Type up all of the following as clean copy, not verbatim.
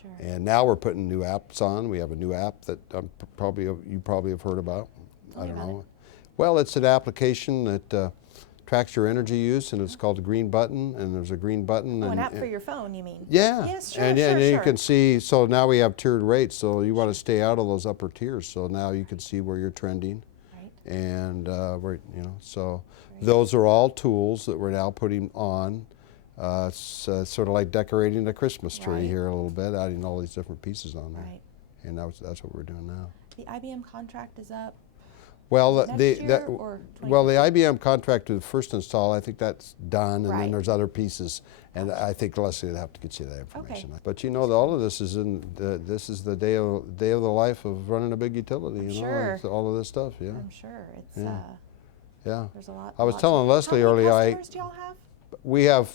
Sure. And now we're putting new apps on. We have a new app that you probably have heard about. Tell me I don't about know. Well, it's an application that tracks your energy use, and it's called a green button. And there's a green button. Oh, an app for your phone, you mean? Yeah. Yes, sure, and sure, you can see. So now we have tiered rates. So you want to stay out of those upper tiers. So now you can see where you're trending. Right. And so those are all tools that we're now putting on. It's sort of like decorating the Christmas tree here a little bit, adding all these different pieces on there. Right. And that's what we're doing now. The IBM contract is up. Well, next year or the IBM contract to the first install, I think that's done, and then there's other pieces, and I think Leslie would have to get you that information. Okay. But all of this is this is the day of the life of running a big utility. Sure. All of this stuff. Yeah. I'm sure it's. Yeah. There's a lot. I was telling Leslie earlier. How many customers do y'all have? We have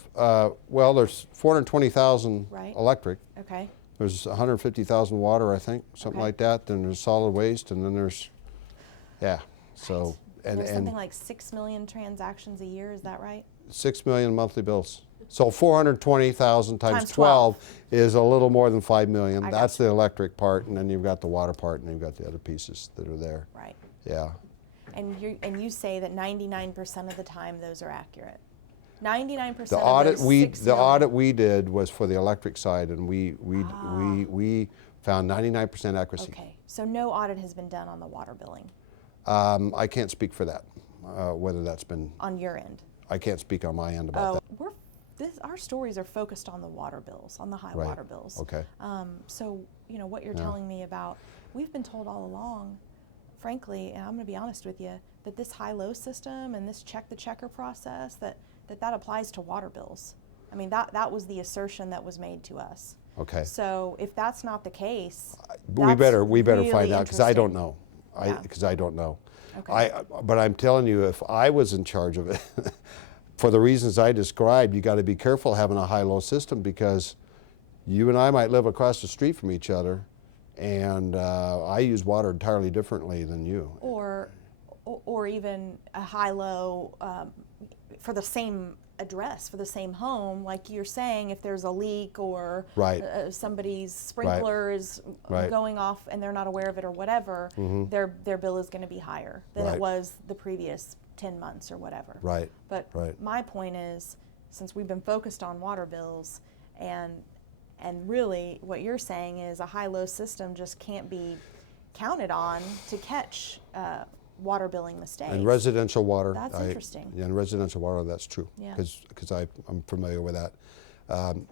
there's 420,000 electric. Okay. There's 150,000 water, I think, something like that. Then there's solid waste, and then there's, so. And there's something like 6 million transactions a year, is that right? 6 million monthly bills. So 420,000 times 12 is a little more than 5 million. That's the electric part, and then you've got the water part, and you've got the other pieces that are there. Right. Yeah. And you say that 99% of the time those are accurate. 99% the of audit those we the audit we did was for the electric side, and we found 99% accuracy. Okay, so no audit has been done on the water billing. I can't speak for that, whether that's been on your end. I can't speak on my end about that. Our stories are focused on the water bills, on the high water bills. Okay. So what you're telling me about, we've been told all along, frankly, and I'm going to be honest with you, that this high-low system and this check-the-checker process that applies to water bills. I mean, that was the assertion that was made to us. Okay. So if that's not the case, we better really find out, because I don't know. Because I don't know. Okay. But I'm telling you, if I was in charge of it, for the reasons I described, you got to be careful having a high-low system, because you and I might live across the street from each other, and I use water entirely differently than you. Or even a high-low for the same address, for the same home, like you're saying, if there's a leak or somebody's sprinkler is going off and they're not aware of it or whatever, their bill is going to be higher than it was the previous 10 months or whatever. Right. But my point is, since we've been focused on water bills, and really what you're saying is a high-low system just can't be counted on to catch water billing mistakes. And residential water. That's interesting. Yeah, and residential water, that's true. Yeah. Because I'm familiar with that.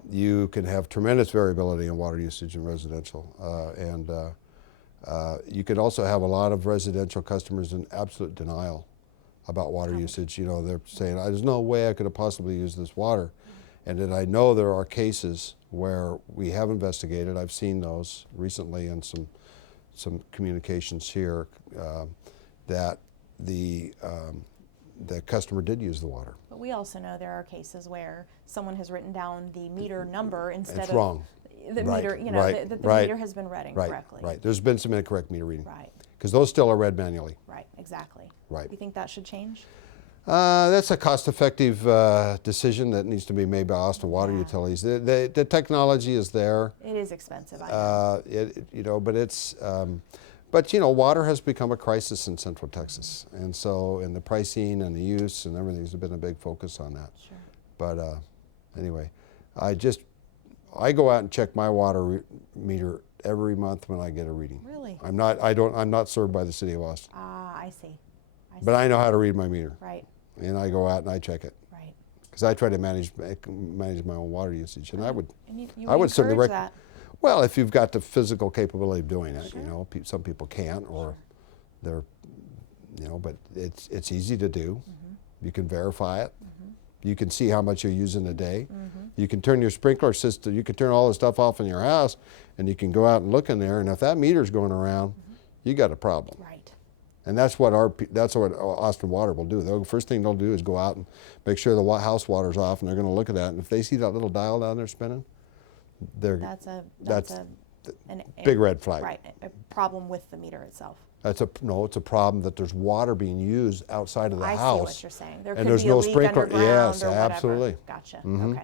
You can have tremendous variability in water usage in residential. You can also have a lot of residential customers in absolute denial about water usage. They're saying, there's no way I could have possibly used this water. And then I know there are cases where we have investigated. I've seen those recently in some communications here, that the customer did use the water. But we also know there are cases where someone has written down the meter number instead it's of wrong. The meter, the meter has been read incorrectly. Right. There's been some incorrect meter reading. Right. Because those still are read manually. Right. Exactly. Right. You think that should change? That's a cost-effective decision that needs to be made by Austin Water Utilities. The technology is there. It is expensive, I know. But it's. But water has become a crisis in Central Texas, and the pricing and the use and everything has been a big focus on that. Sure. But anyway, I go out and check my water meter every month when I get a reading. Really? I'm not served by the city of Austin. I see. But I know how to read my meter. Right. And I go out and I check it. Right. Because I try to manage my own water usage, and I would certainly encourage that. Well, if you've got the physical capability of doing it, Sure. Some people can't, or they're, but it's easy to do. You can verify it. You can see how much you're using a day. You can turn your sprinkler system, you can turn all the stuff off in your house, and you can go out and look in there, and if that meter's going around, you got a problem. Right. And that's what Austin Water will do. The first thing they'll do is go out and make sure the house water's off, and they're going to look at that, and if they see that little dial down there spinning, that's a big red flag. Right, a problem with the meter itself. It's a problem that there's water being used outside of the house. I see what you're saying. There and could there's be no a leak sprinkler. underground Yes, or whatever. absolutely. Gotcha. Okay.